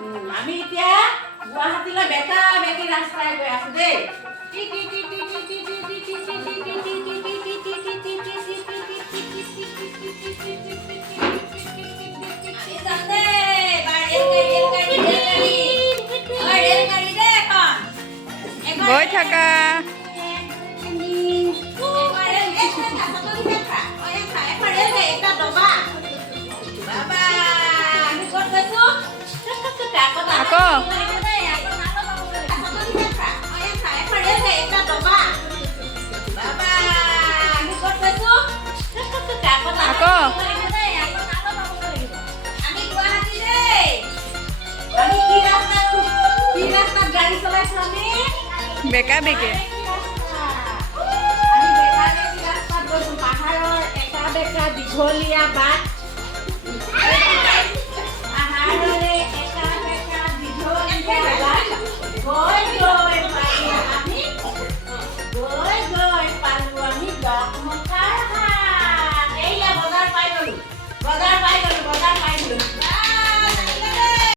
আমি এতিয়া গুৱাহাটীলৈ বেকা বেকি ৰাস্তাই গৈ আছো দেই। গৈ থাকা। আকৌ বেকা বেকে পাহাৰৰ একা বেকা দীঘলীয়া বাট